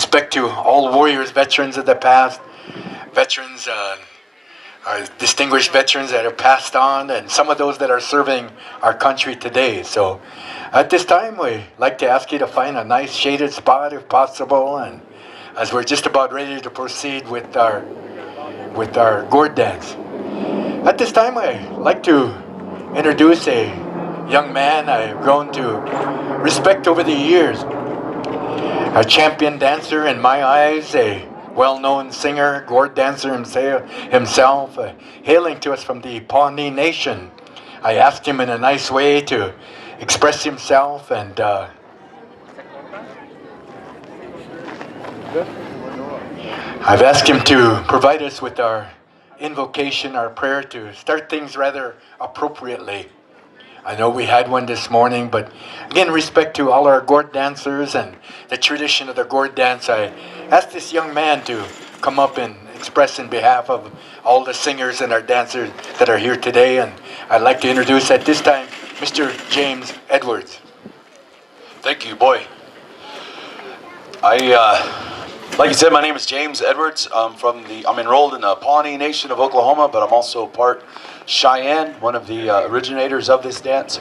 respect to all warriors, veterans of the past, veterans, our distinguished veterans that have passed on, and some of those that are serving our country today. So at this time, we'd like to ask you to find a nice shaded spot if possible, and as we're just about ready to proceed with our Gourd dance. At this time, I'd like to introduce a young man I've grown to respect over the years. A champion dancer in my eyes, a well-known singer, Gourd dancer himself, hailing to us from the Pawnee Nation. I asked him in a nice way to express himself, and I've asked him to provide us with our invocation, our prayer, to start things rather appropriately. I know we had one this morning, but again, respect to all our Gourd dancers and the tradition of the Gourd dance, I asked this young man to come up and express in behalf of all the singers and our dancers that are here today. And I'd like to introduce at this time Mr. James Edwards. Thank you, Boye. Like you said, my name is James Edwards. I'm enrolled in the Pawnee Nation of Oklahoma, but I'm also part Cheyenne, one of the originators of this dance,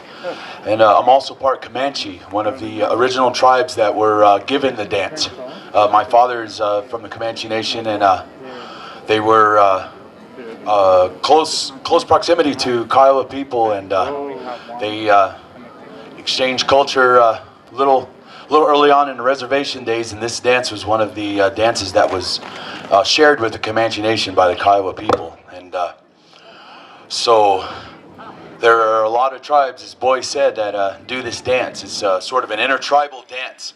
and I'm also part Comanche, one of the original tribes that were given the dance. My father is from the Comanche Nation, and they were close proximity to Kiowa people, and they exchanged culture a little early on in the reservation days, and this dance was one of the dances that was shared with the Comanche Nation by the Kiowa people. And so there are a lot of tribes, as Boye said, that do this dance. It's sort of an intertribal dance.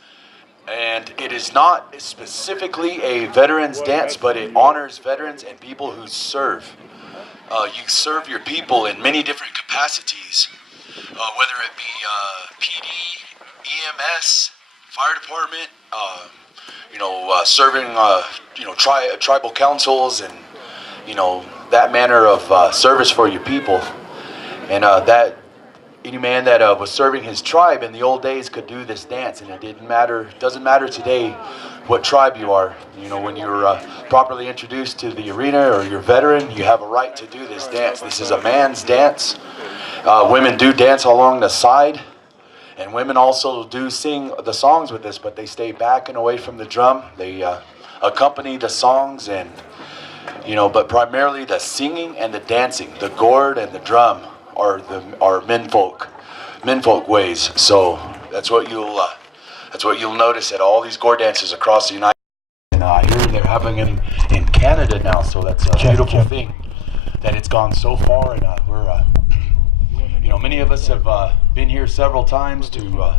And it is not specifically a veterans dance, but it honors veterans and people who serve. You serve your people in many different capacities, whether it be PD, EMS, fire department, serving, tribal councils, and, that manner of service for your people. And that any man that was serving his tribe in the old days could do this dance, and it doesn't matter today what tribe you are. When you're properly introduced to the arena or you're a veteran, you have a right to do this dance. This is a man's dance. Women do dance along the side, and women also do sing the songs with this, but they stay back and away from the drum. They accompany the songs, and but primarily the singing and the dancing, the gourd and the drum are menfolk ways. So that's what you'll notice at all these gourd dances across the United States. And I hear they're having them in Canada now, so that's a beautiful thing that it's gone so far. And we're many of us have been here several times to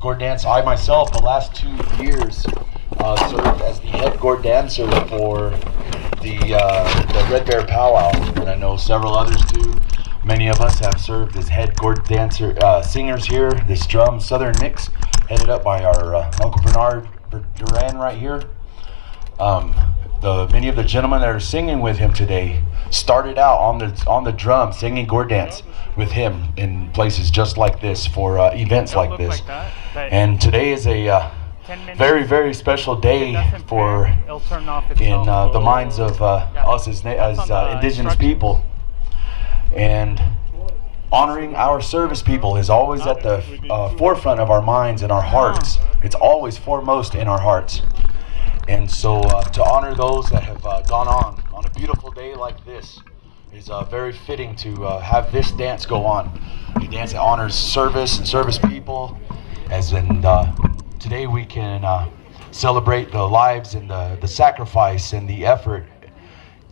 gourd dance. I myself, the last 2 years, served as the head gourd dancer for the Red Bear Powwow, and I know several others too. Many of us have served as head gourd dancer singers here. This drum Southern Mix, headed up by our Uncle Bernard Duran right here. Many of the gentlemen that are singing with him today started out on the drum singing gourd dance with him in places just like this for events like this. And today is a very, very special day in the minds of us as indigenous people. And honoring our service people is always at the forefront of our minds and our hearts. It's always foremost in our hearts. And so to honor those that have gone on a beautiful day like this is very fitting to have this dance go on. A dance that honors service and service people, as in today we can celebrate the lives and the sacrifice and the effort,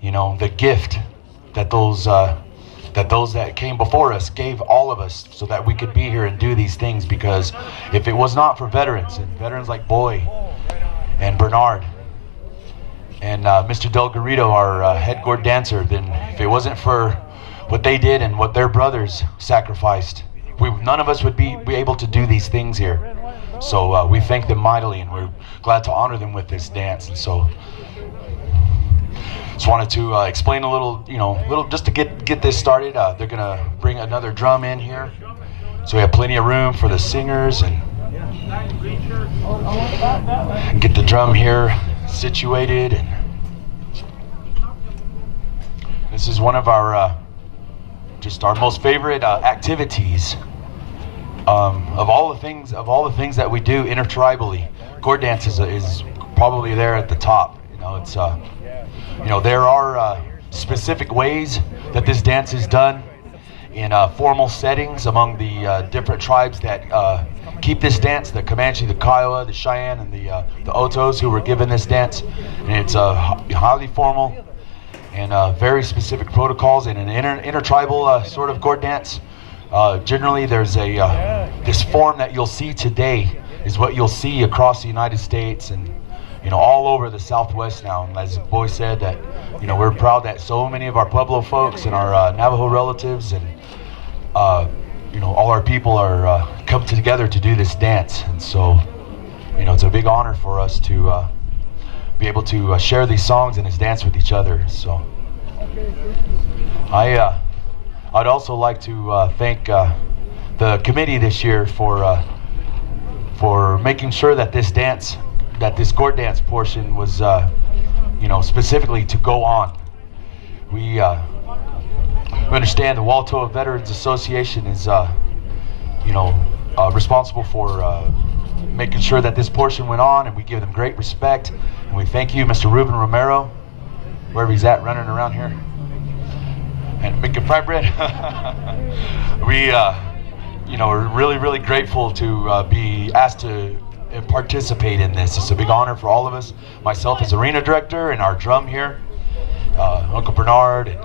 the gift that those that came before us gave all of us so that we could be here and do these things. Because if it was not for veterans like Boye and Bernard and Mr. Del Garrido, our head gourd dancer, then if it wasn't for what they did and what their brothers sacrificed, none of us would be able to do these things here. So we thank them mightily, and we're glad to honor them with this dance. And so just wanted to explain a little, just to get this started. They're gonna bring another drum in here, so we have plenty of room for the singers, and Get the drum here situated. And this is one of our just our most favorite activities. Of all the things that we do intertribally, Gourd dance is probably there at the top. It's there are specific ways that this dance is done in formal settings among the different tribes that keep this dance: the Comanche, the Kiowa, the Cheyenne, and the Otos, who were given this dance. And it's highly formal and very specific protocols in an intertribal sort of Gourd dance. Generally, there's this form that you'll see today is what you'll see across the United States and all over the Southwest now. And as Boye said, that we're proud that so many of our Pueblo folks and our Navajo relatives and all our people are come together to do this dance. And so it's a big honor for us to be able to share these songs and this dance with each other. So I'd also like to thank the committee this year for making sure that this Gourd dance portion was, specifically to go on. We understand the Waltoa Veterans Association is, responsible for making sure that this portion went on, and we give them great respect. And we thank you, Mr. Ruben Romero, wherever he's at, running around here and making fry bread. We, we're really, really grateful to be asked to participate in this. It's a big honor for all of us. Myself as arena director and our drum here, Uncle Bernard, and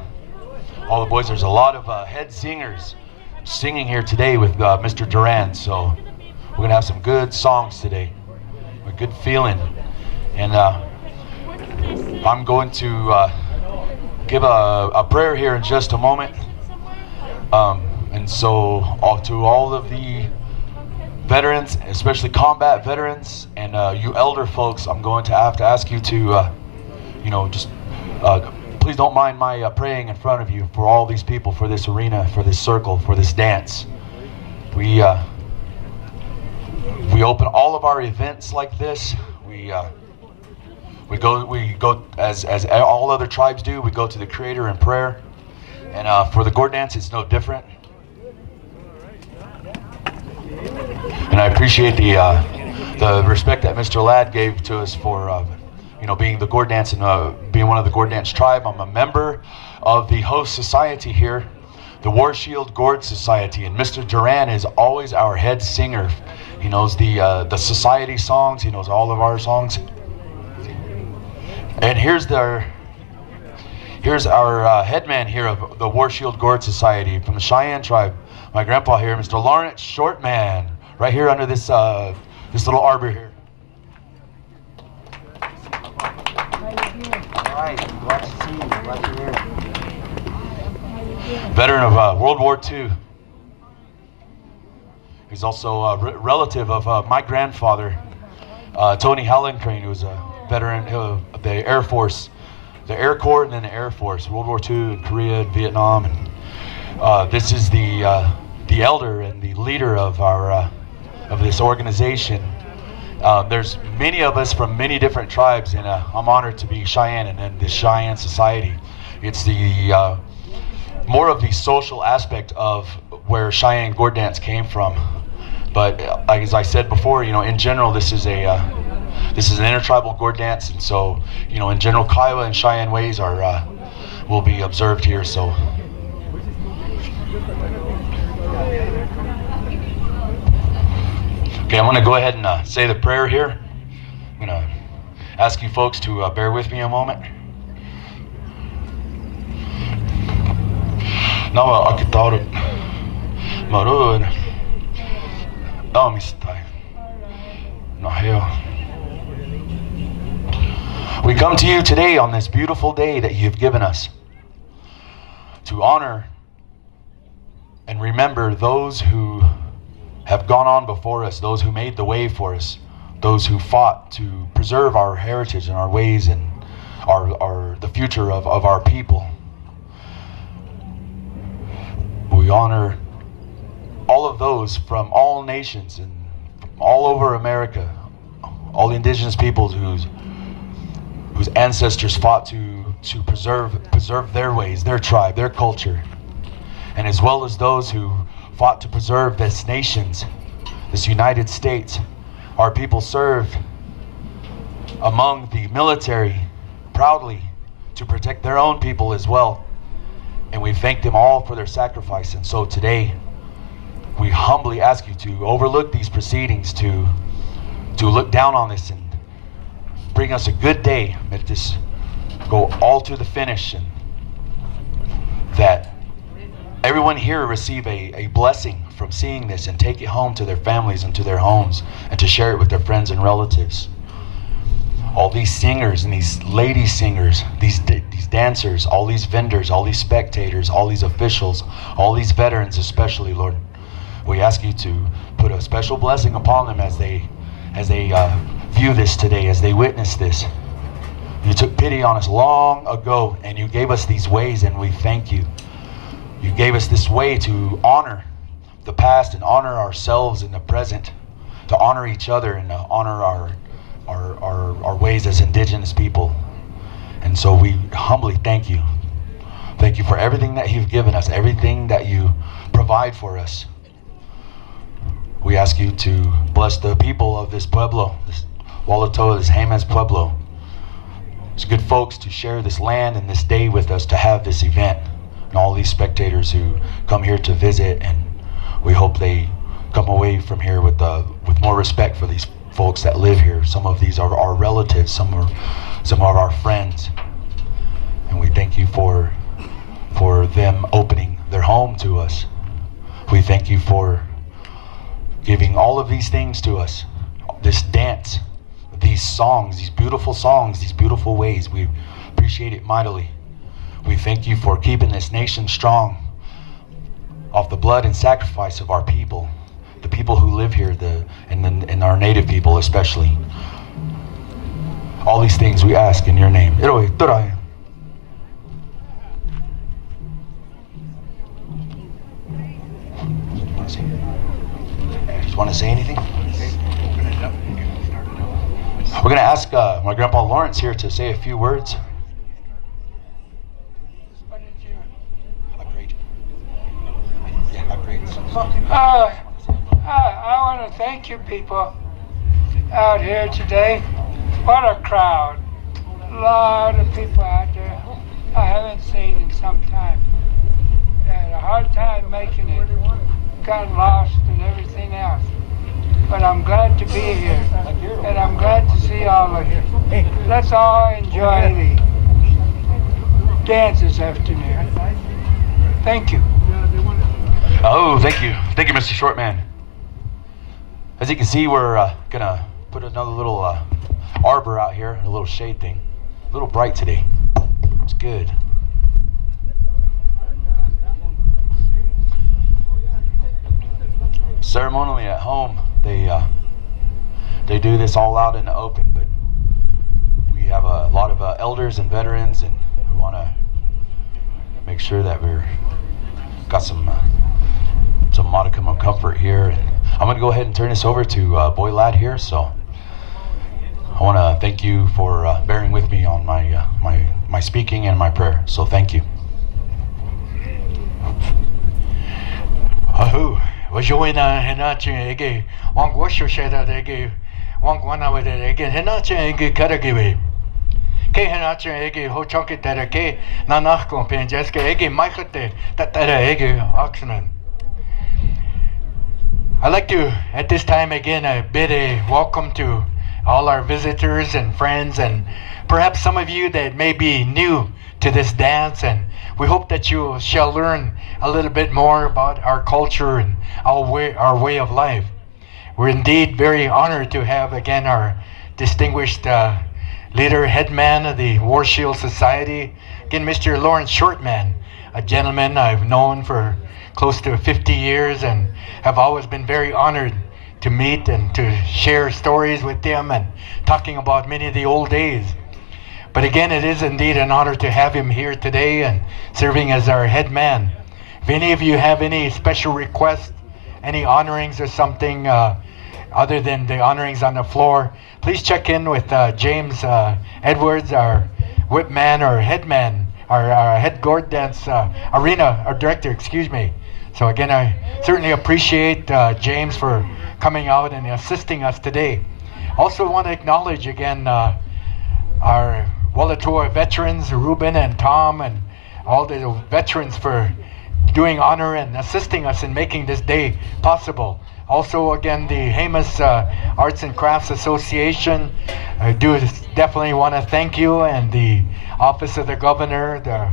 all the boys. There's a lot of head singers singing here today with Mr. Duran. So we're gonna have some good songs today, a good feeling. And I'm going to give a prayer here in just a moment. And so to all of the veterans, especially combat veterans, and you elder folks, I'm going to have to ask you to, please don't mind my praying in front of you for all these people, for this arena, for this circle, for this dance. We open all of our events like this. We go as all other tribes do. We go to the Creator in prayer, and for the Gourd dance, it's no different. And I appreciate the respect that Mr. Ladd gave to us for being the Gourd dance and being one of the Gourd dance tribe. I'm a member of the host society here, the War Shield Gourd Society, and Mr. Duran is always our head singer. He knows the society songs. He knows all of our songs. And here's our headman here of the War Shield Gourd Society from the Cheyenne tribe. My grandpa here, Mr. Lawrence Shortman, right here under this little arbor here. All right, glad to see you. Glad you're here. Veteran of World War II. He's also a relative of my grandfather, Tony Hallencrane, who was a veteran of the Air Force, the Air Corps, and then the Air Force, World War II, in Korea, and Vietnam. And this is the elder and the leader of our of this organization. There's many of us from many different tribes, and I'm honored to be Cheyenne and in this Cheyenne society. It's the more of the social aspect of where Cheyenne Gourd dance came from. But as I said before, in general, this is an intertribal Gourd dance, and so in general, Kiowa and Cheyenne ways will be observed here. So. Okay, I'm going to go ahead and say the prayer here. I'm going to ask you folks to bear with me a moment. We come to you today on this beautiful day that you've given us to honor and remember those who have gone on before us, those who made the way for us, those who fought to preserve our heritage and our ways and the future of our people. We honor all of those from all nations and all over America, all the indigenous peoples whose ancestors fought to preserve their ways, their tribe, their culture, and as well as those who fought to preserve this nation's, this United States. Our people served among the military proudly to protect their own people as well. And we thank them all for their sacrifice. And so today, we humbly ask you to overlook these proceedings, to look down on this and bring us a good day. Let this go all to the finish, and that everyone here receive a blessing from seeing this and take it home to their families and to their homes and to share it with their friends and relatives. All these singers and these lady singers, these dancers, all these vendors, all these spectators, all these officials, all these veterans especially, Lord, we ask you to put a special blessing upon them as they view this today, as they witness this. You took pity on us long ago, and you gave us these ways, and we thank you. You gave us this way to honor the past and honor ourselves in the present, to honor each other and to honor our ways as indigenous people. And so we humbly thank you. Thank you for everything that you've given us, everything that you provide for us. We ask you to bless the people of this pueblo, this Walatoa, this Jemez Pueblo. It's good folks to share this land and this day with us, to have this event, and all these spectators who come here to visit, and we hope they come away from here with more respect for these folks that live here. Some of these are our relatives, some are our friends, and we thank you for them opening their home to us. We thank you for giving all of these things to us, this dance, these songs, these beautiful ways. We appreciate it mightily. We thank you for keeping this nation strong off the blood and sacrifice of our people, the people who live here, and our native people especially. All these things we ask in your name. Just want to say anything? We're going to ask my Grandpa Lawrence here to say a few words. I prayed. Yeah, I prayed. I want to thank you people out here today. What a crowd. A lot of people out there I haven't seen in some time. They had a hard time making it. Got lost and everything else. But I'm glad to be here, and I'm glad to see all of you. Let's all enjoy the dance this afternoon. Thank you. Oh, thank you. Thank you, Mr. Shortman. As you can see, we're gonna put another little arbor out here, a little shade thing. A little bright today. It's good. Ceremonially at home, they do this all out in the open, but we have a lot of elders and veterans, and we want to make sure that we're got some modicum of comfort here. And I'm going to go ahead and turn this over to Boye Lad here. So I want to thank you for bearing with me on my speaking and my prayer. So thank you. Ahu. Wajoina henachi ege wang washo sheda ege wang wana with ege henachi ege karagiwe ke henachi ege ho chonke tere ke nanach kon penjeske ege maikate tatara ege oxman. I'd like to at this time again bid a welcome to all our visitors and friends, and perhaps some of you that may be new to this dance, and we hope that you shall learn a little bit more about our culture and our way of life. We're indeed very honored to have again our distinguished leader, headman of the War Shield Society, again Mr. Lawrence Shortman, a gentleman I've known for close to 50 years and have always been very honored to meet and to share stories with them and talking about many of the old days. But again, it is indeed an honor to have him here today and serving as our head man. If any of you have any special requests, any honorings or something, other than the honorings on the floor, please check in with James Edwards, our whip man or head man, our head Gourd dance arena, our director, excuse me. So again, I certainly appreciate James for coming out and assisting us today. Also want to acknowledge again our Wallatoa veterans, Ruben and Tom, and all the veterans for doing honor and assisting us in making this day possible. Also, again, the Jemez Arts and Crafts Association, I do definitely want to thank you, and the Office of the Governor, the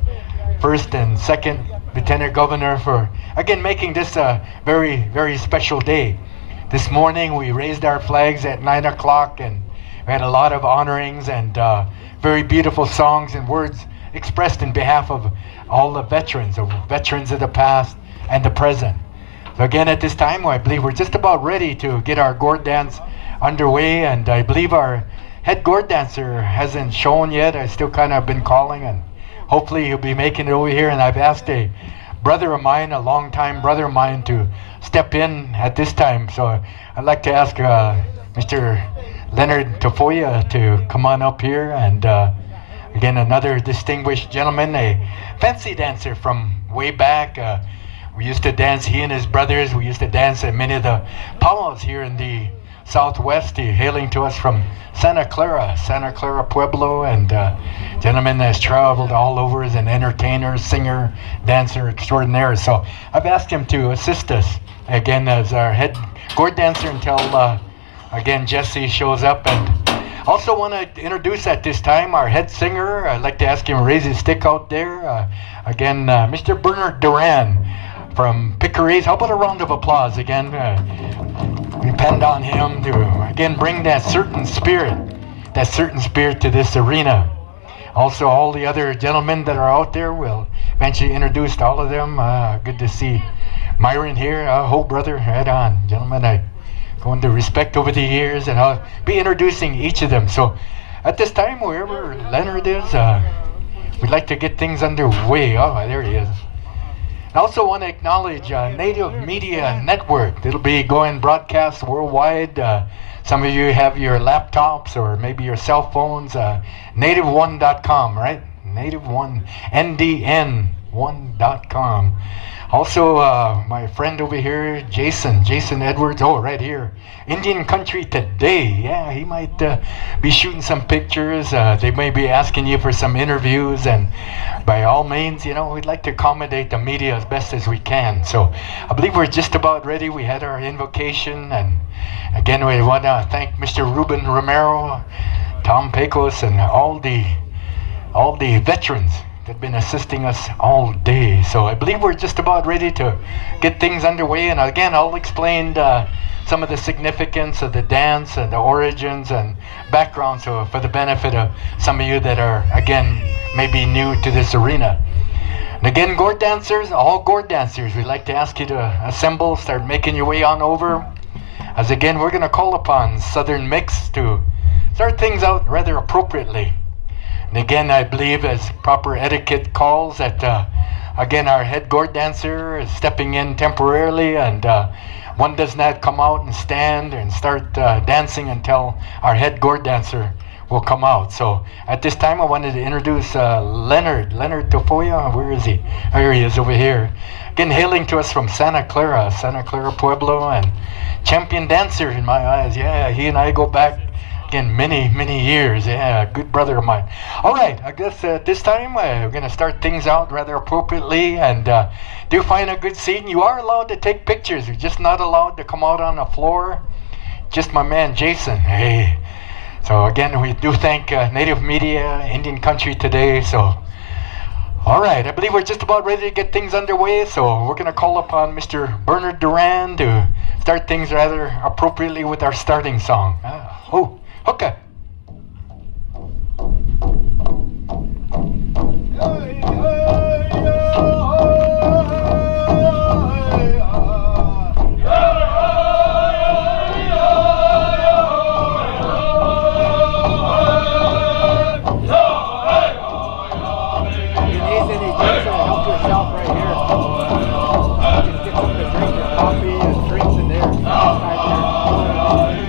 First and Second Lieutenant Governor, for, again, making this a very, very special day. This morning, we raised our flags at 9 o'clock, and we had a lot of honorings and very beautiful songs and words expressed in behalf of all the veterans of the past and the present. So again, at this time, I believe we're just about ready to get our Gourd dance underway, and I believe our head Gourd dancer hasn't shown yet. I still kind of been calling, and hopefully he'll be making it over here. And I've asked a brother of mine, a longtime brother of mine, to step in at this time. So I'd like to ask Mr. Leonard Tafoya to come on up here, and again, another distinguished gentleman, a fancy dancer from way back. We used to dance, he and his brothers, we used to dance at many of the powwows here in the Southwest, hailing to us from Santa Clara Pueblo, and gentleman that's traveled all over as an entertainer, singer, dancer extraordinaire. So I've asked him to assist us, again, as our head Gourd dancer until, again, Jesse shows up. And also want to introduce at this time our head singer. I'd like to ask him to raise his stick out there. Again, Mr. Bernard Duran from Piccaries. How about a round of applause again? We depend on him to, again, bring that certain spirit to this arena. Also, all the other gentlemen that are out there, we'll eventually introduce all of them. Good to see Myron here. Oh, brother, head on. Gentlemen, I go into respect over the years, and I'll be introducing each of them. So at this time, wherever Leonard is, we'd like to get things underway. Oh, there he is. I also want to acknowledge Native Media Network. It'll be going broadcast worldwide. Some of you have your laptops or maybe your cell phones. Native1.com, right? Native1, NDN1.com. Also, my friend over here, Jason Edwards. Oh, right here. Indian Country Today. Yeah, he might be shooting some pictures. They may be asking you for some interviews, and by all means, you know, we'd like to accommodate the media as best as we can. So I believe we're just about ready. We had our invocation, and again, we want to thank Mr. Ruben Romero, Tom Pecos, and all the veterans that have been assisting us all day. So I believe we're just about ready to get things underway. And again, I'll explain some of the significance of the dance and the origins and background, so for the benefit of some of you that are, again, maybe new to this arena. And again, Gourd dancers, all Gourd dancers, we'd like to ask you to assemble, start making your way on over. As again, we're going to call upon Southern Mix to start things out rather appropriately. And again, I believe as proper etiquette calls that, again, our head Gourd dancer is stepping in temporarily, and one does not come out and stand and start dancing until our head Gourd dancer will come out. So at this time, I wanted to introduce Leonard Tafoya. Where is he? There he is over here. Again, hailing to us from Santa Clara Pueblo, and champion dancer in my eyes. Yeah, he and I go back, again, many years. Yeah, good brother of mine. All right, I guess at this time we're going to start things out rather appropriately, and do find a good seat. And you are allowed to take pictures. You're just not allowed to come out on the floor. Just my man Jason. Hey. So again, we do thank Native Media, Indian Country Today. So, all right, I believe we're just about ready to get things underway. So we're going to call upon Mr. Bernard Duran to start things rather appropriately with our starting song. Okay. Just get something to drink, your coffee and drinks in there. Right there.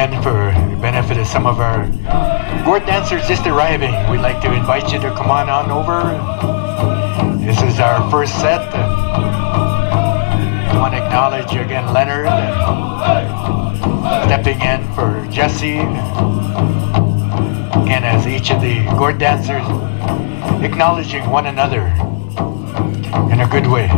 again, for the benefit of some of our Gourd dancers just arriving, we'd like to invite you to come on over. This is our first set. I want to acknowledge again Leonard stepping in for Jesse. Again, as each of the Gourd dancers acknowledging one another in a good way.